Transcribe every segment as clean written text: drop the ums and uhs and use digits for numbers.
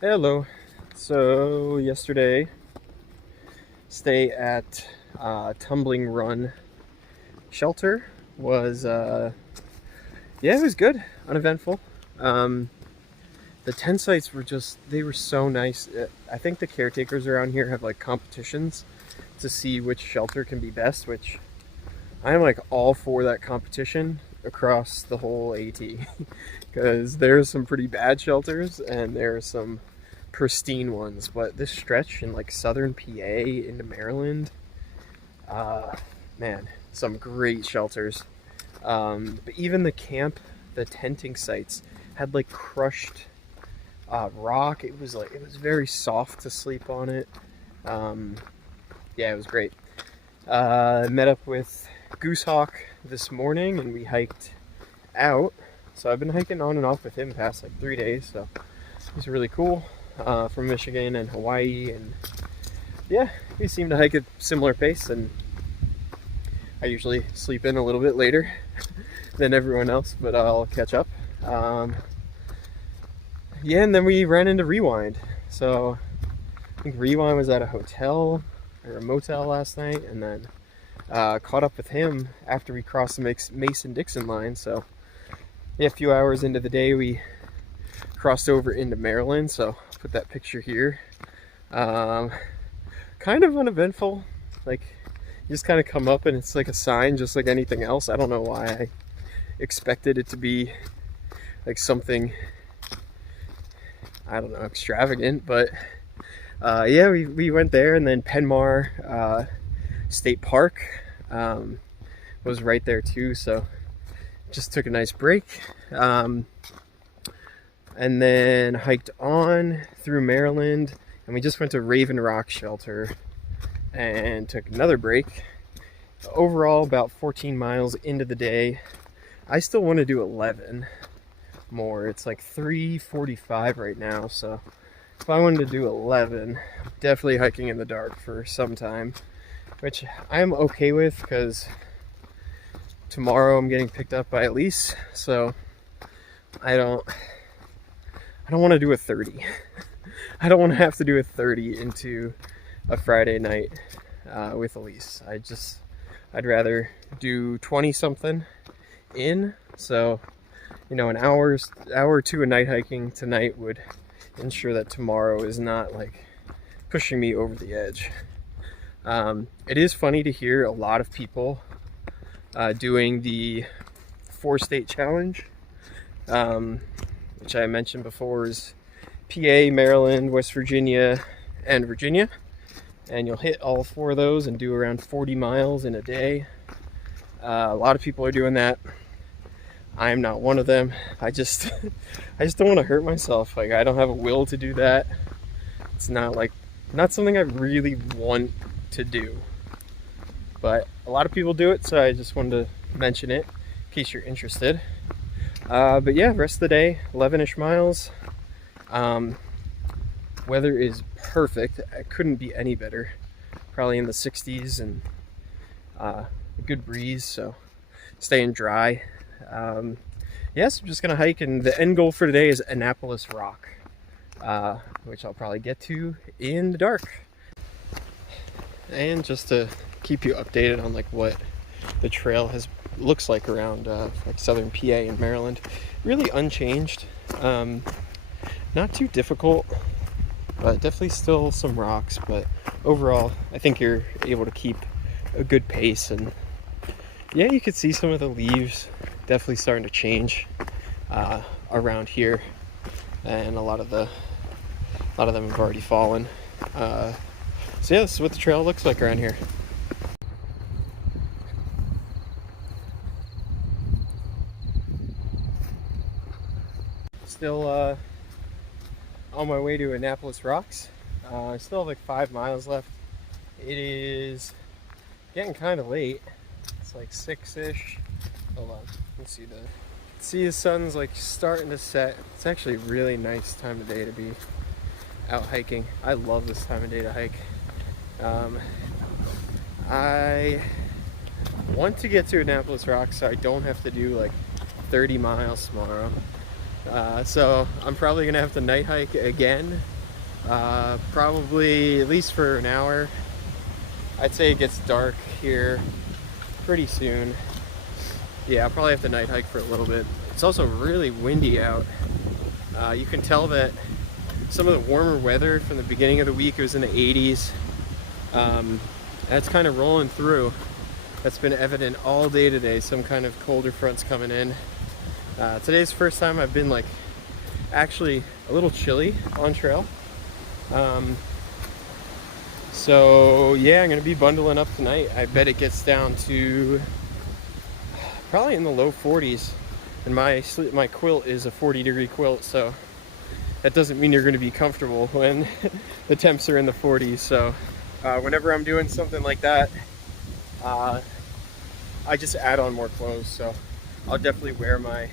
Hello. So yesterday, stay at Tumbling Run shelter was yeah, it was good, uneventful. The tent sites were they were so nice. I think the caretakers around here have like competitions to see which shelter can be best, which I am like all for that competition across the whole AT because there's some pretty bad shelters and there are some pristine ones, but this stretch in like southern PA into Maryland, man, some great shelters. But even the tenting sites had like crushed rock. It was very soft to sleep on it. Yeah, it was great. Met up with Goosehawk this morning and we hiked out. So I've been hiking on and off with him the past like 3 days, so he's really cool. From Michigan and Hawaii, and yeah, we seem to hike at a similar pace, and I usually sleep in a little bit later than everyone else, but I'll catch up. Yeah, and then we ran into Rewind. So I think Rewind was at a hotel or a motel last night, and then caught up with him after we crossed the Mason-Dixon line. So yeah, a few hours into the day we crossed over into Maryland, so I'll put that picture here. Kind of uneventful, like you just kind of come up and it's like a sign just like anything else. I don't know why I expected it to be like something, I don't know, extravagant, but yeah, we went there, and then Penmar State Park was right there too, so just took a nice break. And then hiked on through Maryland, and we just went to Raven Rock Shelter and took another break. Overall, about 14 miles into the day. I still want to do 11 more. It's like 3:45 right now, so if I wanted to do 11, definitely hiking in the dark for some time, which I'm okay with because tomorrow I'm getting picked up by Elise, so I don't want to do a 30. I don't want to have to do a 30 into a Friday night with Elise. I'd rather do 20 something in. So, you know, an hour or two of night hiking tonight would ensure that tomorrow is not like pushing me over the edge. It is funny to hear a lot of people doing the 4-state challenge. Which I mentioned before is PA, Maryland, West Virginia, and Virginia. And you'll hit all 4 of those and do around 40 miles in a day. A lot of people are doing that. I am not one of them. I just don't want to hurt myself. Like, I don't have a will to do that. It's not something I really want to do. But a lot of people do it, so I just wanted to mention it in case you're interested. But yeah, rest of the day, 11-ish miles. Weather is perfect. It couldn't be any better. Probably in the 60s and a good breeze, so staying dry. Yes, I'm just gonna hike, and the end goal for today is Annapolis Rock, which I'll probably get to in the dark. And just to keep you updated on like what the trail looks like around like southern PA and Maryland, really unchanged. Not too difficult, but definitely still some rocks, but overall I think you're able to keep a good pace. And yeah, you could see some of the leaves definitely starting to change around here, and a lot of them have already fallen. So yeah, this is what the trail looks like around here. Still on my way to Annapolis Rocks. I still have like 5 miles left. It is getting kind of late. It's like 6-ish. Hold on, let's see the sun's like starting to set. It's actually a really nice time of day to be out hiking. I love this time of day to hike. I want to get to Annapolis Rock so I don't have to do like 30 miles tomorrow. So I'm probably gonna have to night hike again, probably at least for an hour. I'd say it gets dark here pretty soon. Yeah, I'll probably have to night hike for a little bit. It's also really windy out. You can tell that some of the warmer weather from the beginning of the week, it was in the 80s. That's kind of rolling through. That's been evident all day today. Some kind of colder front's coming in. Today's the first time I've been like actually a little chilly on trail. So yeah, I'm gonna be bundling up tonight. I bet it gets down to probably in the low 40s, and my quilt is a 40-degree quilt, so that doesn't mean you're going to be comfortable when the temps are in the 40s. So whenever I'm doing something like that, I just add on more clothes. So I'll definitely wear my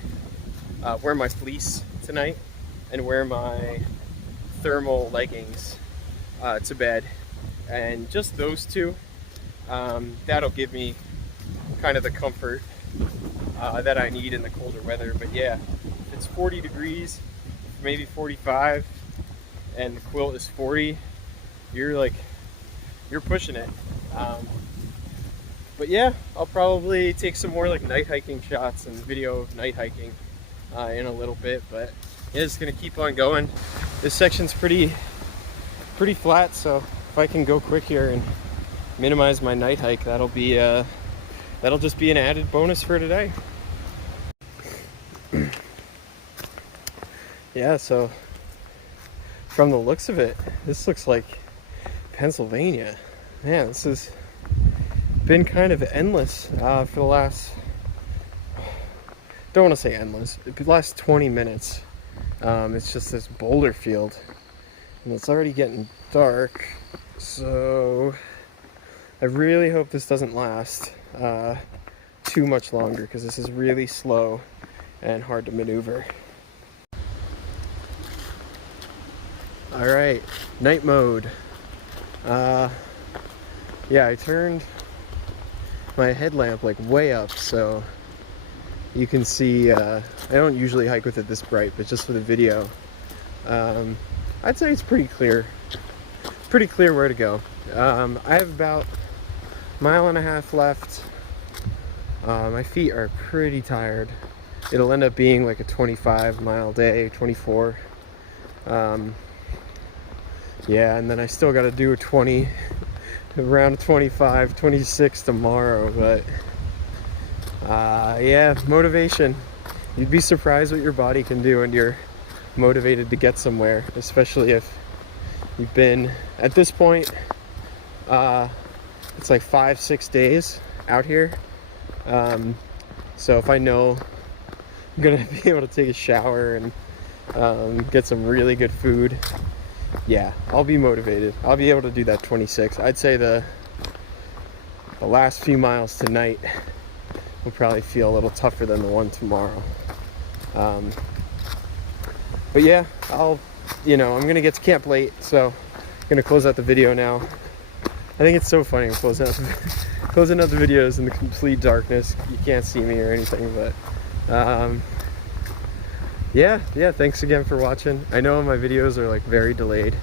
fleece tonight and wear my thermal leggings to bed, and just those two, that'll give me kind of the comfort that I need in the colder weather. But yeah, if it's 40 degrees, maybe 45, and the quilt is 40, you're pushing it. But yeah, I'll probably take some more like night hiking shots and video of night hiking in a little bit. But yeah, it's gonna keep on going. This section's pretty flat, so if I can go quick here and minimize my night hike, that'll just be an added bonus for today. Yeah, so from the looks of it, this looks like Pennsylvania. Man, this has been kind of endless for the last, don't want to say endless, the last 20 minutes. It's just this boulder field, and it's already getting dark, so I really hope this doesn't last too much longer, because this is really slow and hard to maneuver. All right, night mode. Yeah, I turned my headlamp like way up so you can see. I don't usually hike with it this bright, but just for the video, I'd say it's pretty clear where to go. I have about a mile and a half left. My feet are pretty tired. It'll end up being like a 25-mile day, 24. Yeah, and then I still got to do around 25, 26 tomorrow, but yeah, motivation. You'd be surprised what your body can do when you're motivated to get somewhere, especially if you've been, at this point, it's like 5-6 days out here. So if I know I'm gonna be able to take a shower and get some really good food, yeah, I'll be motivated. I'll be able to do that 26. I'd say the last few miles tonight will probably feel a little tougher than the one tomorrow. But yeah, I'm gonna get to camp late, so I'm gonna close out the video now. I think it's so funny closing out the videos in the complete darkness. You can't see me or anything, but yeah, thanks again for watching. I know my videos are like very delayed,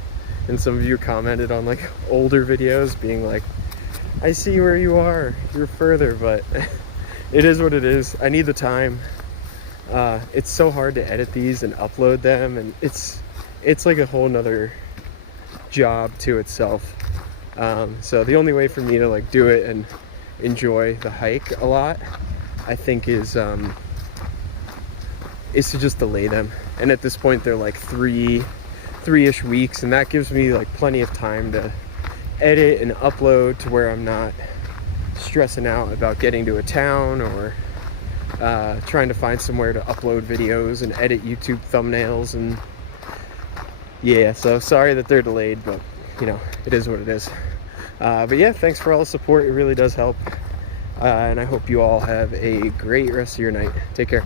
and some of you commented on like older videos being like, I see where you are, you're further, but it is what it is. I need the time. It's so hard to edit these and upload them, and it's like a whole nother job to itself. So the only way for me to like do it and enjoy the hike a lot, I think, is to just delay them. And at this point they're like three-ish weeks, and that gives me like plenty of time to edit and upload to where I'm not stressing out about getting to a town or trying to find somewhere to upload videos and edit YouTube thumbnails. And yeah, so sorry that they're delayed, but it is what it is. But yeah, thanks for all the support. It really does help. And I hope you all have a great rest of your night. Take care.